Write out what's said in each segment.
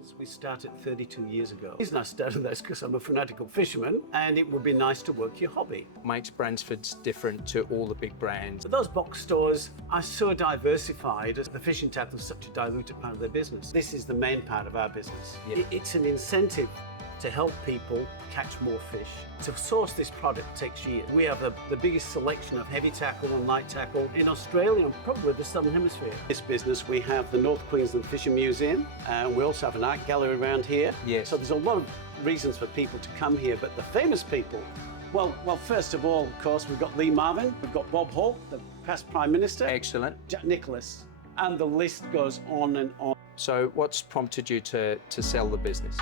Bransfords, we started 32 years ago. The reason I started that is because I'm a fanatical fisherman and it would be nice to work your hobby. Makes Bransfords different to all the big brands. But those box stores are so diversified as the fishing tackle is such a diluted part of their business. This is the main part of our business. Yeah. It's an incentive to help people catch more fish. To source this product takes years. We have the biggest selection of heavy tackle and light tackle in Australia and probably the Southern Hemisphere. This business, we have the North Queensland Fishing Museum, and we also have an art gallery around here. Yes. So there's a lot of reasons for people to come here, but the famous people, well, first of all, of course, we've got Lee Marvin, we've got Bob Hawke, the past Prime Minister. Excellent. Jack Nicholas, and the list goes on and on. So what's prompted you to sell the business?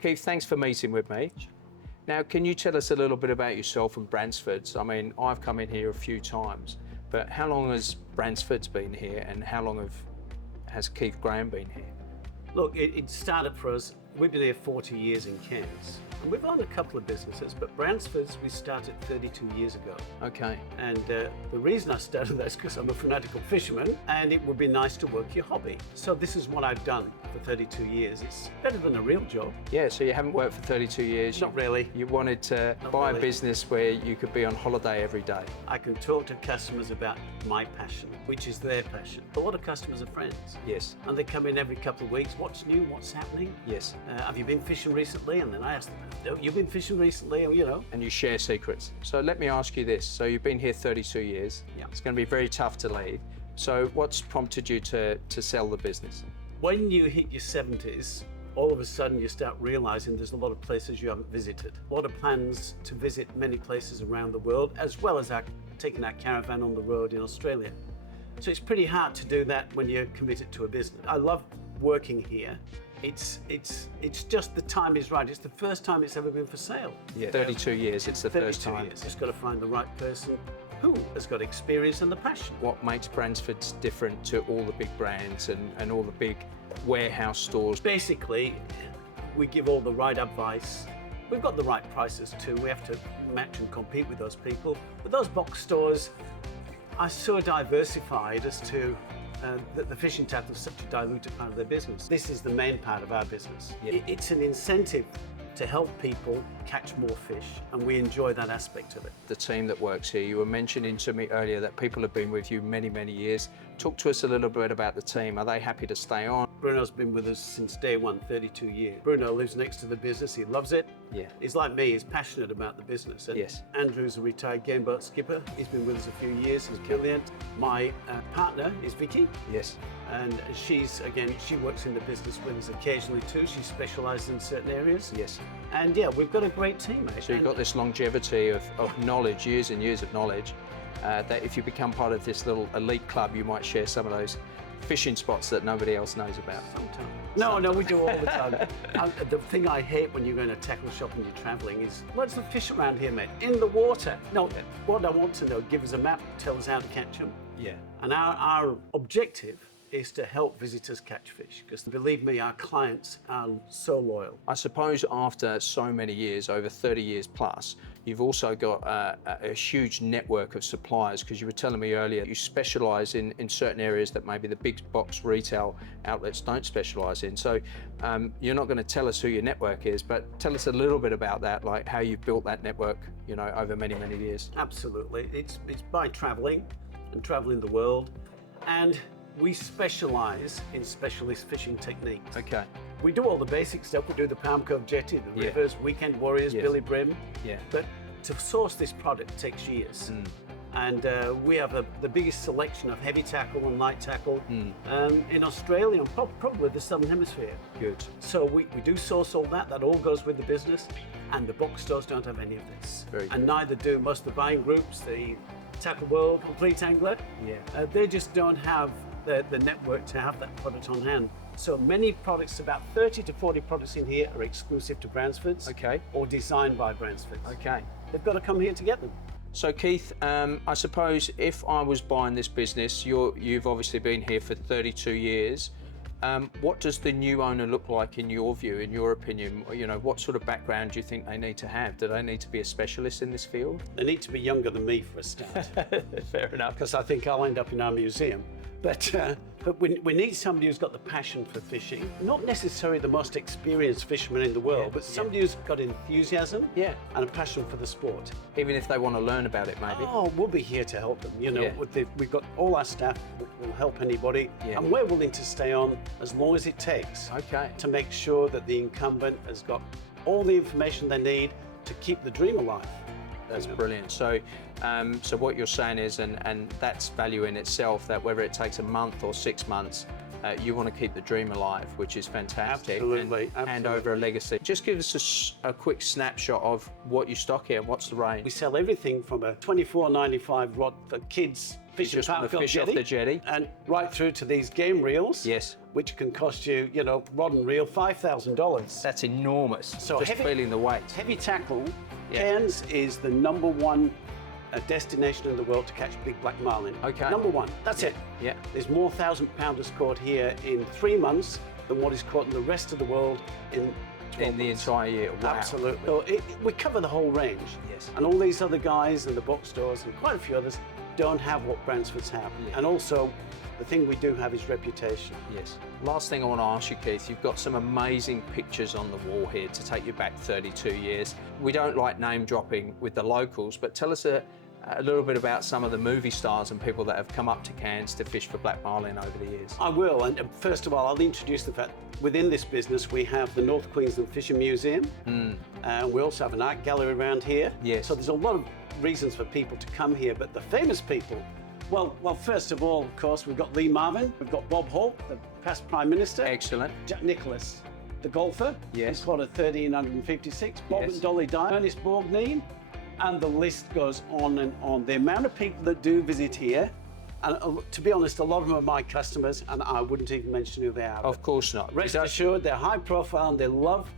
Keith, thanks for meeting with me. Now, can you tell us a little bit about yourself and Bransfords? I mean, I've come in here a few times, but how long has Bransfords been here and how long has Keith Graham been here? Look, it started for us, we've been here 40 years in Cairns. And we've owned a couple of businesses, but Bransfords we started 32 years ago. Okay. And the reason I started that is because I'm a fanatical fisherman and it would be nice to work your hobby. So this is what I've done for 32 years. It's better than a real job. Yeah, so you haven't worked for 32 years. Not really. You wanted to buy a business where you could be on holiday every day. I can talk to customers about my passion, which is their passion. A lot of customers are friends. Yes. And they come in every couple of weeks. What's new? What's happening? Yes. Have you been fishing recently? And then I ask them, no, you've been fishing recently, you know. And you share secrets. So let me ask you this. So you've been here 32 years. Yeah. It's going to be very tough to leave. So what's prompted you to sell the business? When you hit your 70s, all of a sudden you start realizing there's a lot of places you haven't visited. A lot of plans to visit many places around the world, as well as taking our caravan on the road in Australia. So it's pretty hard to do that when you're committed to a business. I love working here. It's just the time is right. It's the first time it's ever been for sale. Yeah. 32 years, it's the first time. 32 years. Just got to find the right person who has got experience and the passion. What makes Bransfords different to all the big brands and all the big warehouse stores? Basically, we give all the right advice. We've got the right prices too. We have to match and compete with those people. But those box stores are so diversified as to that the fishing tackle is such a diluted part of their business. This is the main part of our business. Yeah. It's an incentive to help people catch more fish, and we enjoy that aspect of it. The team that works here, you were mentioning to me earlier that people have been with you many, many years. Talk to us a little bit about the team. Are they happy to stay on? Bruno's been with us since day one, 32 years. Bruno lives next to the business, he loves it. Yeah. He's like me, he's passionate about the business. And Yes. Andrew's a retired game boat skipper. He's been with us a few years, he's brilliant. My partner is Vicky. Yes. And she works in the business with us occasionally too. She specialises in certain areas. Yes. And yeah, we've got a great team, mate. So you've got this longevity of knowledge, years and years of knowledge, that if you become part of this little elite club, you might share some of those fishing spots that nobody else knows about. Sometimes. No, we do all the time. The thing I hate when you go in a tackle shop and you're travelling is, what's the fish around here, mate? In the water. No, what I want to know, give us a map, tell us how to catch them. Yeah. And our objective is to help visitors catch fish, because believe me, our clients are so loyal. I suppose after so many years, over 30 years plus, you've also got a huge network of suppliers, because you were telling me earlier you specialise in certain areas that maybe the big box retail outlets don't specialise in. So you're not going to tell us who your network is, but tell us a little bit about that, like how you've built that network, you know, over many, many years. Absolutely. It's by travelling and travelling the world, and we specialise in specialist fishing techniques. Okay. We do all the basic stuff. We do the Palm Cove Jetty, the rivers, Weekend Warriors, Yes. Billy Brim. Yeah. But to source this product takes years. And we have the biggest selection of heavy tackle and light tackle in Australia and probably the Southern Hemisphere. Good. So we do source all that. That all goes with the business. And the box stores don't have any of this. Very good. And neither do most of the buying groups, the Tackle World, Complete Angler. Yeah. They just don't have the network to have that product on hand. So many products, about 30 to 40 products in here are exclusive to Bransfords. Okay. Or designed by Bransfords. Okay. They've got to come here to get them. So Keith, I suppose if I was buying this business, you've obviously been here for 32 years. What does the new owner look like in your view, in your opinion? You know, what sort of background do you think they need to have? Do they need to be a specialist in this field? They need to be younger than me for a start. Fair enough. Because I think I'll end up in our museum. But we need somebody who's got the passion for fishing. Not necessarily the most experienced fisherman in the world, but somebody who's got enthusiasm and a passion for the sport. Even if they want to learn about it, maybe. Oh, we'll be here to help them. You know, we've got all our staff will help anybody, and we're willing to stay on as long as it takes. To make sure that the incumbent has got all the information they need to keep the dream alive. That's brilliant. So, so what you're saying is, and that's value in itself, that whether it takes a month or 6 months, you want to keep the dream alive, which is fantastic. Absolutely. And hand over a legacy. Just give us a quick snapshot of what you stock here and what's the range. We sell everything from a $24.95 rod for kids fishing just want to fish off the jetty, and right through to these game reels. Yes. Which can cost you, you know, rod and reel $5,000. That's enormous. So just feeling the weight. Heavy tackle. Cairns is the #1 destination in the world to catch big black marlin. #1. That's it. Yeah. There's more 1,000-pounders caught here in 3 months than what is caught in the rest of the world in 12 the months. entire year. Wow. Absolutely. So we cover the whole range. Yes. And all these other guys and the bookstores and quite a few others don't have what Bransfords have. And also, the thing we do have is reputation. Yes. Last thing I want to ask you, Keith, you've got some amazing pictures on the wall here to take you back 32 years. We don't like name dropping with the locals, but tell us a little bit about some of the movie stars and people that have come up to Cairns to fish for black marlin over the years. I will, and first of all, I'll introduce the fact within this business we have the North Queensland Fishing Museum, and we also have an art gallery around here. Yes. So there's a lot of reasons for people to come here, but the famous people, well, first of all, of course, we've got Lee Marvin, we've got Bob Hawke, the past Prime Minister. Excellent. Jack Nicholas, the golfer. Yes. He's caught at 1356. Bob and Dolly Dye, Ernest Borgnine, and the list goes on and on. The amount of people that do visit here, and to be honest, a lot of them are my customers, and I wouldn't even mention who they are. Of course not. Rest assured, they're high profile and they love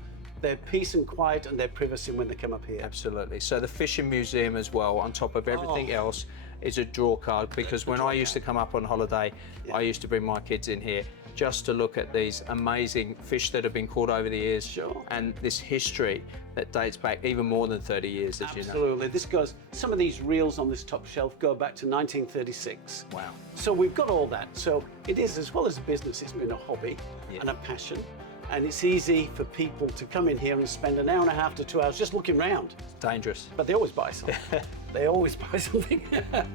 their peace and quiet and their privacy when they come up here. Absolutely. So the Fishing Museum as well, on top of everything else, is a draw card, because when I used to come up on holiday, I used to bring my kids in here just to look at these amazing fish that have been caught over the years, and this history that dates back even more than 30 years, as you know. Absolutely. This goes, some of these reels on this top shelf go back to 1936. Wow. So we've got all that. So it is, as well as a business, it's been a hobby and a passion. And it's easy for people to come in here and spend an hour and a half to 2 hours just looking around. Dangerous. But they always buy something. They always buy something.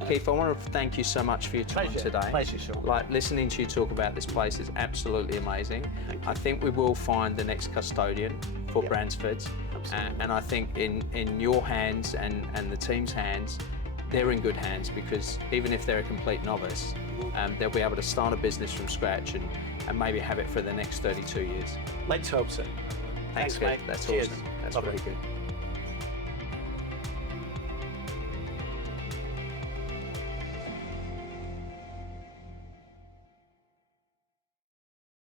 Keith, I want to thank you so much for your time today. Pleasure, Sean. Like, listening to you talk about this place is absolutely amazing. I think we will find the next custodian for Bransfords. And I think in your hands and the team's hands, they're in good hands, because even if they're a complete novice, they'll be able to start a business from scratch and maybe have it for the next 32 years. Let's hope so. Thanks, mate. That's Cheers. awesome. That's Lovely. very good.